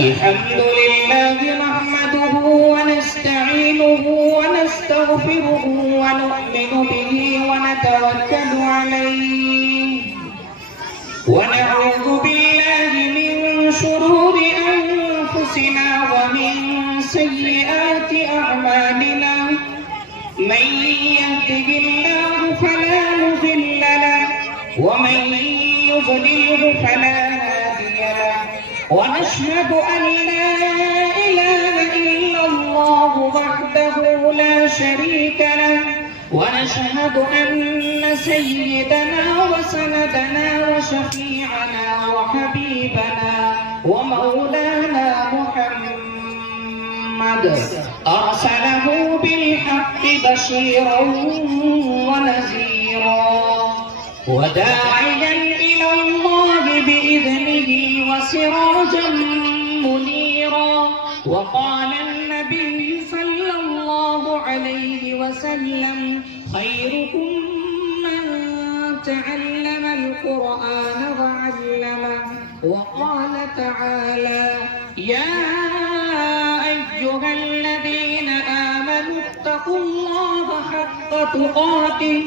الحمد لله نحمده ونستعينه ونستغفره ونؤمن به ونتوكل عليه ونعوذ بالله من شرور أنفسنا ومن سيئات أعمالنا من يهده الله فلا مضل له ومن يضلله فلا هادي له ونشهد أن لا إله إلا الله وحده لا شريك له ونشهد أن سيدنا وسندنا وشفيعنا وحبيبنا ومولانا محمد أرسله بالحق بشيرا ونذيرا وداعيا إلى الله بإذنه وسراجا منيرا وقال النبي صلى الله عليه وسلم خيركم من تعلم القرآن وعلمه وقال تعالى يا أيها الذين آمنوا اتقوا الله حق تقاته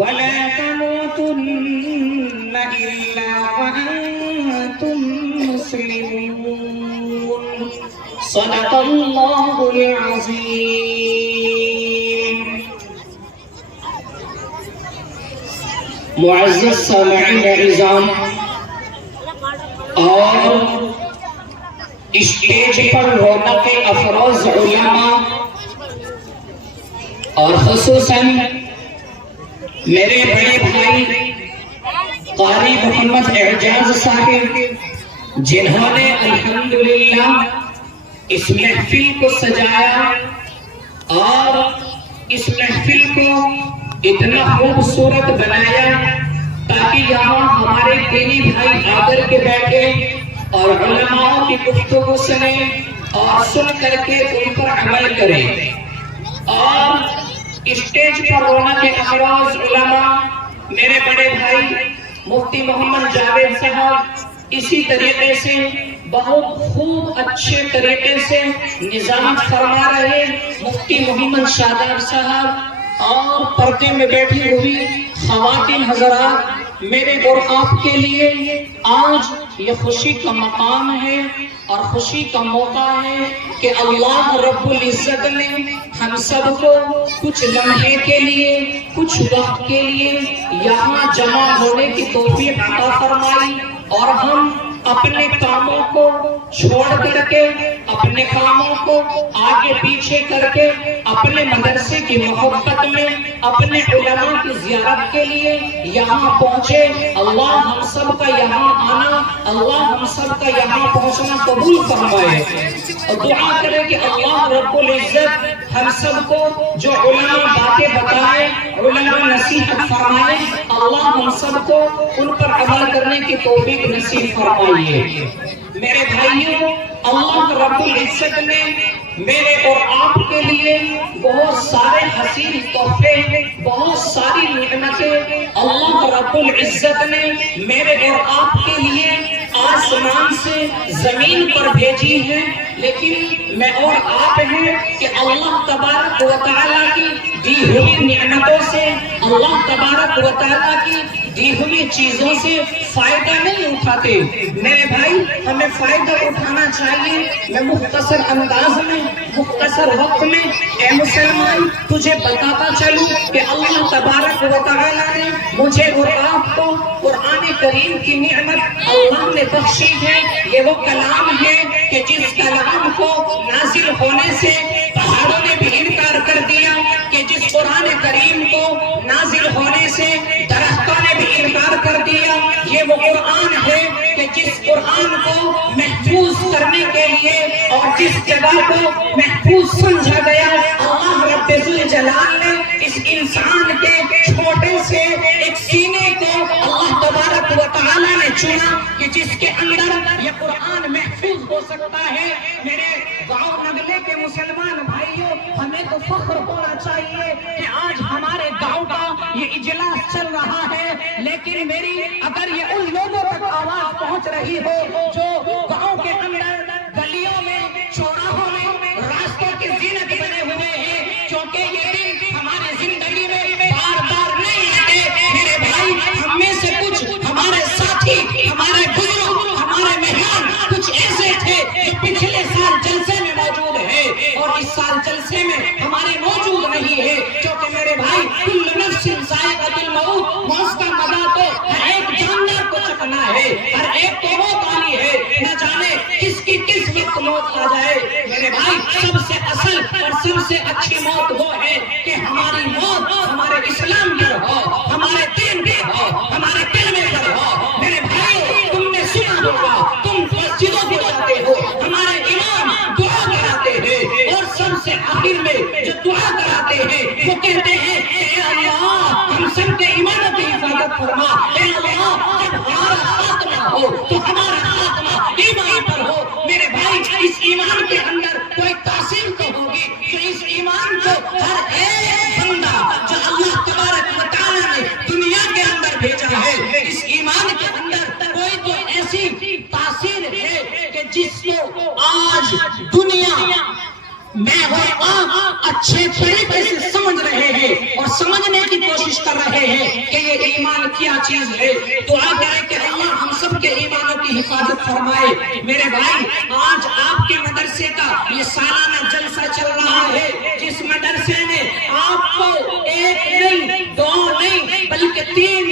ولا تموتن إلا وأنتم مسلمون صدق الله العظيم. معزز سامعین عظام اور اسٹیج پر رونق افروز علماء اور خصوصاً میرے بڑے بھائی قاری محمد اعجاز صاحب جنہوں نے الحمدللہ اس محفل کو سجایا اور اس محفل کو اتنا خوبصورت بنایا تاکہ یہاں ہمارے دینی بھائی آ کر کے بیٹھے اور علماء کی گفتگو سنیں اور سن کر کے ان پر عمل کریں. اور اسٹیج پر رونق افروز علماء میرے بڑے بھائی مفتی محمد جاوید صاحب اسی طریقے سے بہت خوب اچھے طریقے سے نظام فرما رہے مفتی محمد شاداب صاحب اور پردے میں بیٹھی ہوئی خواتین حضرات. میرے اور آپ کے لیے آج یہ خوشی کا مقام ہے اور خوشی کا موقع ہے کہ اللہ رب العزت نے ہم سب کو کچھ لمحے کے لیے کچھ وقت کے لیے یہاں جمع ہونے کی توفیق عطا فرمائی اور ہم اپنے کاموں کو چھوڑ کر کے اپنے کاموں کو آگے پیچھے کر کے اپنے مدرسے کی محبت میں اپنے علماء کی زیارت کے لیے یہاں پہنچے. اللہ ہم سب کا یہاں آنا اللہ ہم سب کا یہاں پہنچنا قبول فرمائے اور دعا کرے کہ اللہ رب العزت ہم سب کو جو علماء باتیں بتائے علماء نصیحت فرمائے اللہ ہم سب کو ان پر عمل کرنے کی توفیق نصیب فرمائے. میرے بھائیوں اللہ رب العزت نے میرے اور آپ کے لیے بہت سارے حسین تحفے بہت ساری نعمتیں اللہ رب العزت نے میرے اور آپ کے لیے آسمان سے زمین پر بھیجی ہے. لیکن میں اور آپ ہیں کہ اللہ تبارک و تعالیٰ کی دی ہوئی نعمتوں سے اللہ تبارک و تعالیٰ کی دی ہوئی چیزوں سے فائدہ نہیں اٹھاتے. میرے بھائی ہمیں فائدہ اٹھانا چاہیے. میں مختصر انداز میں مختصر وقت میں اے مسلمان تجھے بتاتا چلوں کہ اللہ تبارک و تعالیٰ نے مجھے اور آپ کو قرآن کریم کی نعمت اللہ نے بخشی ہے. یہ وہ کلام ہے کہ جس کلام کو نازل ہونے سے پہاڑوں نے بھی انکار کر دیا کہ جس قرآن کریم کو نازل ہونے سے درختوں نے بھی انکار کر دیا. یہ وہ قرآن ہے کہ جس قرآن کو محفوظ کرنے کے لیے اور جس جگہ کو محفوظ سمجھا گیا اللہ رب ذوالجلال نے اس انسان کے چھوٹے سے ایک سینے کو اللہ تبارک و تعالیٰ نے چنا کہ جس کے اندر یہ قرآن محفوظ ہو سکتا ہے. میرے گاؤں نگلے کے مسلمان بھائیوں ہمیں تو فخر ہونا چاہیے کہ آج ہمارے گاؤں کا یہ اجلاس چل رہا ہے. لیکن میری اگر یہ ان لوگوں تک آواز پہنچ رہی ہو جو گاؤں کے اندر گلیوں موت آ جائے میرے بھائی سب سے اصل اور سب سے اچھی موت وہ ہے کہ ہماری موت ہمارے اسلام پر ہو، ہمارے دین پر ہو، ہمارے کلمے پر ہو۔ میرے بھائی تم نے سنا ہوگا، تم مسجدوں کو جاتے ہو، ہمارے امام دعا کراتے ہیں اور سب سے آخر میں جو دعا کراتے ہیں وہ کہتے ہیں اے اللہ ہم سب کے ایمان کی حفاظت فرما، اے اللہ جب ہمارا خاتمہ ہو تو ہمارا خاتمہ ایمان پر ہو۔ میرے بھائی اس ایمان کے اندر کوئی تاثیر تو ہوگی کہ اس ایمان کو ہر ایک بندہ جو اللہ تبارک و تعالی نے دنیا کے اندر بھیجا ہے، اس ایمان کے اندر کوئی تو ایسی تاثیر ہے کہ جس کو آج دنیا میں اور آپ اچھے طریقے سے سمجھ رہے ہیں اور سمجھنے کی کوشش کر رہے ہیں کہ یہ ایمان کیا چیز ہے۔ دعا کریں کہ اللہ ہم سب کے ایمانوں کی حفاظت فرمائے۔ میرے بھائی آج آپ کے مدرسے کا یہ سالانہ جلسہ چل رہا ہے، جس مدرسے نے آپ کو ایک نہیں دو نہیں بلکہ تین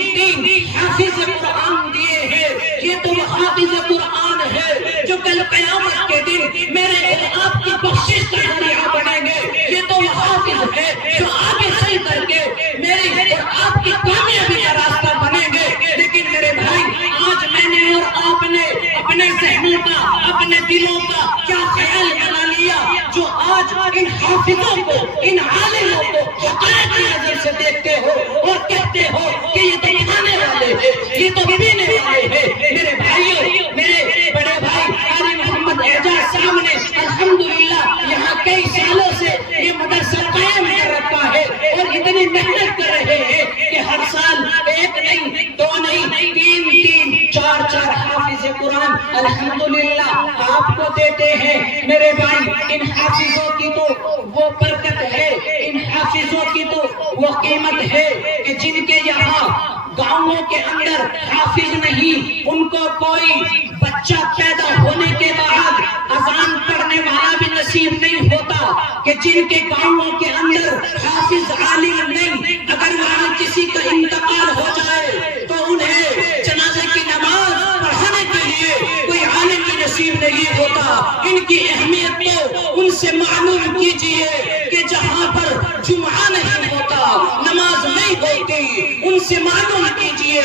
حافظ قرآن دیے ہیں۔ یہ تو وہ حافظ قرآن ہے جو کل قیامت کے دن میرے اور آپ کی بخشش کا ذریعہ بنیں گے۔ یہ تو وہ حافظ ہے جو آگے چل کر کے میری اور آپ کی کامیابی کا راستہ بنیں گے۔ لیکن میرے بھائی آج میں نے اور آپ نے اپنے ذہنوں کا اپنے دلوں کا کیا خیال بنا لیا جو آج ان حافظوں کو ان عالموں کو حقارت کی نظر سے دیکھتے ہو اور کہتے ہو کہ یہ تو کھانے والے ہیں، یہ تو پینے والے ہیں۔ میرے بھائیوں میرے بڑے بھائی قاری محمد اعجاز صاحب نے الحمدللہ یہاں کئی سالوں سے یہ مدرسہ قائم کر رکھا ہے اور اتنی محنت کر رہے ہیں کہ ہر سال ایک نہیں دو نہیں تین چار حافظ قرآن الحمدللہ آپ کو دیتے ہیں۔ میرے بھائی ان حافظوں کی تو وہ برکت ہے، ان حافظوں کی تو وہ قیمت ہے کہ جن کے یہاں گاؤں کے اندر حافظ نہیں، ان کو کوئی بچہ پیدا ہونے کے بعد اذان پڑھنے والا بھی نصیب نہیں ہوتا، کہ جن کے گاؤں کے اندر حافظ عالم نہیں، اگر وہاں کسی کا انتقال ہو جائے تو انہیں جنازے کی نماز پڑھانے کے لیے کوئی عالم بھی نصیب نہیں ہوتا۔ ان کی اہمیت تو ان سے معلوم کیجئے کہ جہاں پر جمعہ نہیں ہوتا، نماز نہیں ہوتی، ان سے معلوم کیجئے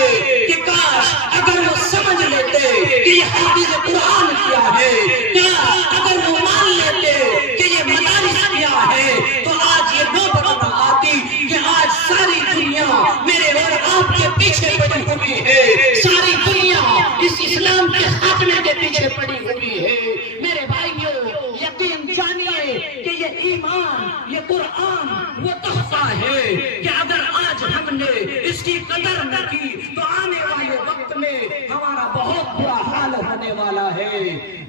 کہ کاش اگر وہ سمجھ لیتے کہ یہ حافظ قرآن کیا ہے، کاش اگر وہ مان لیتے کہ یہ مدارس کیا ہے، تو آج یہ نوبت نہ آتی کہ آج ساری دنیا میرے اور آپ کے پیچھے پڑی ہوئی ہے، ساری دنیا اس اسلام کے خاتمے کے پیچھے پڑی ہوئی ہے۔ میرے بھائیوں یقین جانیے کہ یہ ایمان یہ قرآن وہ تحفہ ہے کہ اگر آج ہم نے اس کی قدر نہ کی تو آنے والے وقت میں ہمارا بہت برا حال ہونے والا ہے۔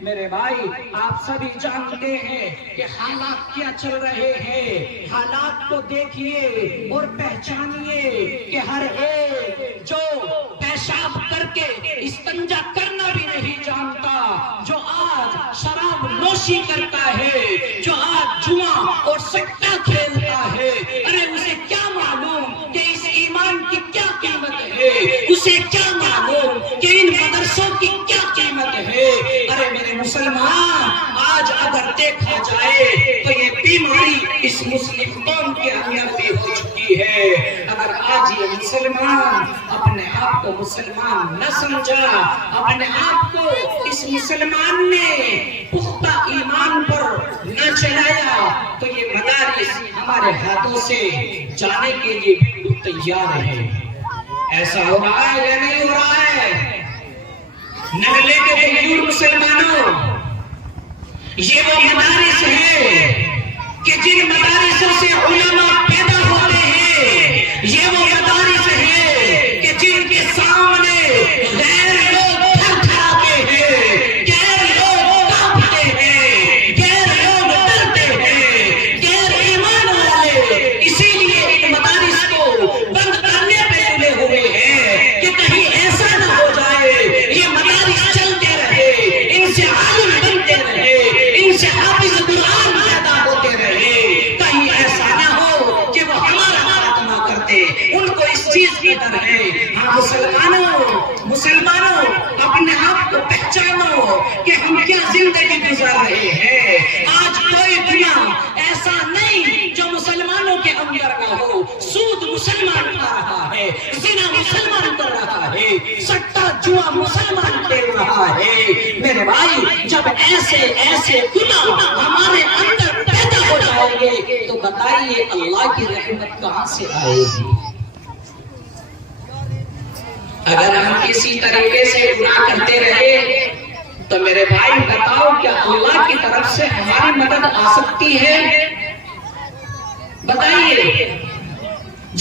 میرے بھائی آپ سبھی جانتے ہیں کہ حالات کیا چل رہے ہیں، حالات کو دیکھیے اور پہچانیے کہ ہر ایک جو پیشاب کر کے استنجا کرنا بھی نہیں جانتا، جو آج شراب نوشی کرتا ہے، جو آج جوا اور سٹا کھیلتا ہے، ارے اسے کیا معلوم کہ اس ایمان کی کیا قیمت ہے، اسے کیا معلوم کہ ان مدرسوں کی کیا قیمت ہے۔ ارے میرے مسلمان آج اگر دیکھا جائے تو یہ بیماری اس مسلم قوم کے اندر بھی ہو چکی ہے۔ اگر آج یہ مسلمان اپنے آپ کو مسلمان نہ سمجھا، اپنے آپ کو اس مسلمان نے پختہ ایمان پر نہ چلایا، تو یہ مدارس ہمارے ہاتھوں سے جانے کے لیے بالکل تیار ہے۔ ایسا ہو رہا ہے یا نہیں ہو رہا ہے؟ نگلے کے غیور مسلمانوں، یہ وہ مدارس ہیں کہ جن مدارسوں سے علماء پیدا ہوتے ہیں، یہ وہ مدارس ہیں کہ جن کے سامنے غیر لوگ تھر تھراتے ہیں، غیر لوگ کانپتے ہیں، غیر لوگ ڈرتے ہیں، غیر ایمان والے اسی لیے ان مدارس کو بند کرنے پہ تلے ہوئے ہیں کہ کہیں ایسا نہ ہو جائے یہ مدارس چلتے رہے، ان سے عالم بنتے رہے، ان سے حافظ کہ ہم کیا زندگی گزار رہے ہیں. آج کوئی گناہ ایسا نہیں جو مسلمانوں کے اندر نہ ہو. سود مسلمان کھا رہا ہے, زنا مسلمان کر رہا ہے, سٹا جوا مسلمان کھیل رہا ہے. میرے بھائی, جب ایسے ایسے گناہ ہمارے اندر پیدا ہو جائیں گے تو بتائیے اللہ کی رحمت کہاں سے آئے گی؟ اگر ہم کسی طریقے سے گناہ کرتے رہے تو میرے بھائی بتاؤ, کیا اللہ کی طرف سے ہماری مدد آ سکتی ہے؟ بتائیے.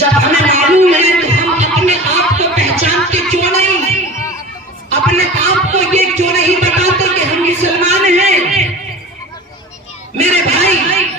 جب ہمیں معلوم ہے تو ہم اپنے آپ کو پہچانتے کیوں نہیں؟ اپنے آپ کو یہ کیوں نہیں بتاتے کہ ہم مسلمان ہیں؟ میرے بھائی,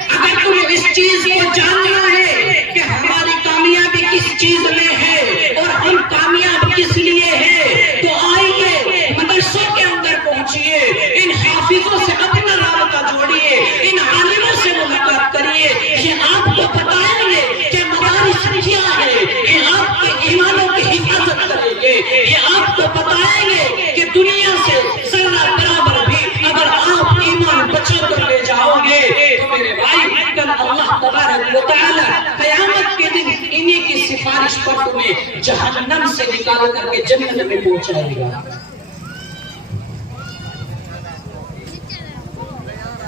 اگر تمہیں اس چیز کو جاننا ہے کہ ہماری کامیابی کس چیز میں ہے اور ہم کامیاب کس لیے ہیں, تو آئیے مدرسوں کے اندر پہنچیے, ان حافظوں سے اپنا رابطہ جوڑیے, ان عالموں سے ملاقات کریے. یہ آپ کو بتائیں گے کہ مدارس کیا ہے, یہ آپ کے ایمانوں کی حفاظت کریں گے, یہ آپ کو بتائیں گے کہ دنیا سے ذرہ برابر بھی اگر آپ ایمان بچا کر لے جاؤ گے تو میرے بھائی کل اللہ تبارک و تعالی قیامت کے دن انہی کی سفارش پر تمہیں جہنم سے نکال کر کے جنت میں پہنچائے گا.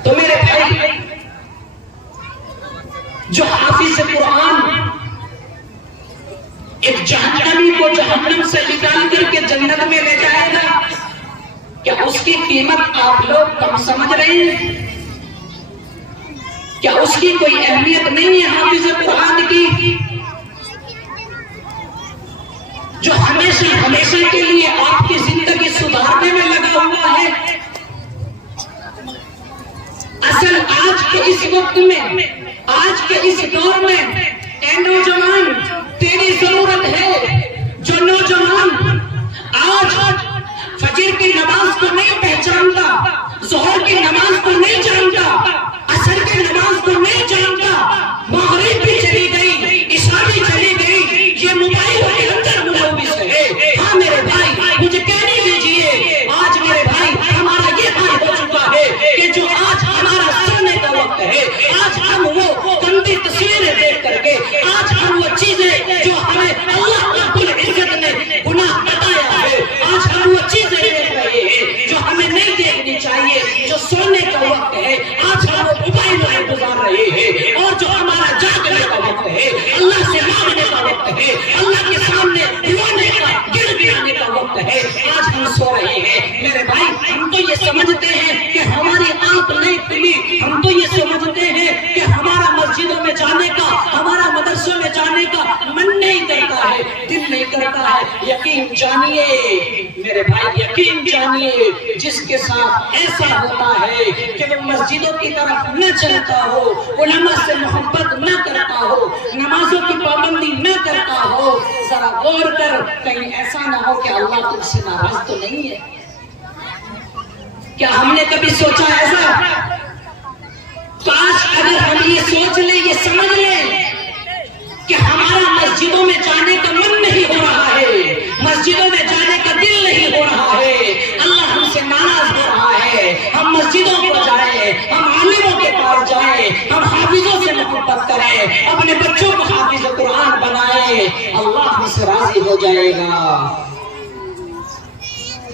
تو میرے بھائی, جو حافظ قرآن ایک جہنمی کو جہنم سے نکال کر کے جنت میں لے جائے گا, کیا اس کی قیمت آپ لوگ کم سمجھ رہے ہیں؟ کیا اس کی کوئی اہمیت نہیں ہے حافظ قرآن کی, جو ہمیشہ ہمیشہ کے لیے آپ کی زندگی سدھارنے میں لگا ہوا ہے؟ اصل آج کے اس وقت میں, آج کے اس دور میں اے نوجوان, تیری ضرورت ہے. جو نوجوان آج فجر کی نماز کو نہیں پہچانتا, ظہر کی نماز کو نہیں جانتا, عصر کی نماز کو نہیں جانتا, مغرب بھی چلی گئی, عشاء بھی چلی گئی, یہ موبائل کے اندر ملوث ہے. ہاں میرے بھائی, مجھے کہنے دیجئے, آج میرے بھائی ہمارا یہ حال ہو چکا ہے کہ جو آج ہمارا سونے کا وقت ہے, آج ہم وہ گندی تصویریں دیکھ کر کے, آج ہم وہ چیزیں جو ہمیں اللہ رب العزت نے گناہ بتایا ہے, آج ہم وہ چیزیں دیکھ رہے ہیں جو ہمیں نہیں دیکھنی چاہیے. جو سونے کا وقت ہے آج ہم وہ موبائل میں گزار رہے ہیں, اور جو ہمارا جاگنے کا وقت ہے, اللہ سے مانگنے کا وقت ہے, اللہ کے سامنے رونے کا, گر گرانے کا وقت ہے, آج ہم سو رہے ہیں. میرے بھائی, ہم تو یہ سمجھتے ہیں کہ ہماری آنکھ نہیں کھلی, ہم تو یہ سمجھتے ہیں کہ ہمارا مسجدوں میں جانے کا, ہمارا مدرسوں میں جانے کا من نہیں کرتا ہے, دل نہیں کرتا ہے. یقین جانیے میرے بھائی, یقین جانیے, جس کے ساتھ ایسا ہوتا ہے کہ وہ مسجدوں کی طرف نہ چلتا ہو, علماء سے محبت نہ کرتا ہو, نمازوں کی پابندی نہ کرتا ہو, ذرا غور کر, کہیں ایسا نہ ہو کہ اللہ تجھ سے ناراض تو نہیں ہے. کیا ہم نے کبھی سوچا ایسا؟ کاش اگر ہم یہ سوچ لیں, یہ سمجھ لیں کہ ہمارا مسجدوں میں جانے کا من نہیں ہو رہا ہے, مسجدوں میں جانے کا دل نہیں ہو رہا ہے, اللہ ہم سے ناراض ہو رہا ہے. ہم مسجدوں کو جائیں, ہم عالموں کے پاس جائیں, ہم حافظوں سے محبت کریں, اپنے بچوں کو حافظ قرآن بنائیں, اللہ ہم سے راضی ہو جائے گا.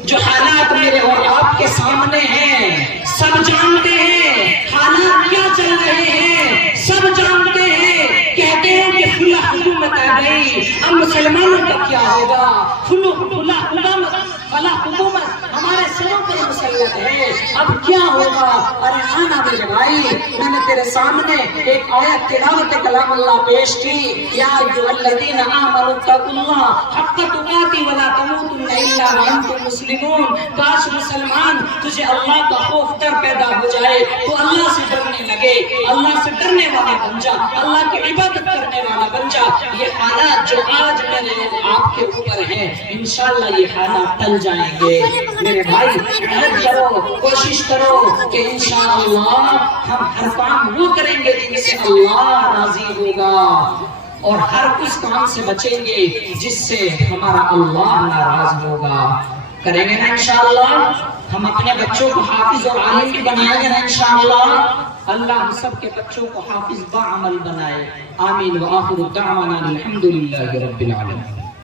جو حالات میرے اور آپ کے سامنے ہیں, سب جانتے ہیں حالات کیا چل رہے ہیں, سب جانتے ہیں. کہتے ہیں کہ فلاں حکومت آ گئی, اب مسلمانوں کا کیا ہوگا, فلاں حکومت ہمارے سروں پر مسلط ہے, اب کیا ہوگا. ارے آنا میرے بھائی, میں نے تیرے سامنے ایک آیت تلاوت کلام اللہ پیش کی, یا ایھا الذین آمنوا اتقوا اللہ حق تقاته ولا تموتن الا وانتم مسلمون. کاش مسلمان تجھے اللہ کا خوف ڈر پیدا ہو جائے تو اللہ سے ڈرنے لگے, اللہ سے ڈرنے والا بن جا, اللہ کی عبادت کرنے والا بن جا. یہ حالات جو آج میرے آپ کے اوپر ہیں, انشاءاللہ یہ حالات ٹل جائیں گے. میرے بھائی محنت کرو, کوشش کرو کہ انشاءاللہ ہم ہر کام وہ کریں گے جن سے اللہ راضی ہوگا, اور ہر اس کام سے بچیں گے جس سے ہمارا اللہ ناراض ہوگا. کریں گے نا انشاءاللہ؟ ہم اپنے بچوں کو حافظ اور عالم بھی بنائیں گے انشاءاللہ. اللہ ہم سب کے بچوں کو حافظ بعمل بنائے. آمین. وآخر دعوانا الحمدللہ رب العالمین.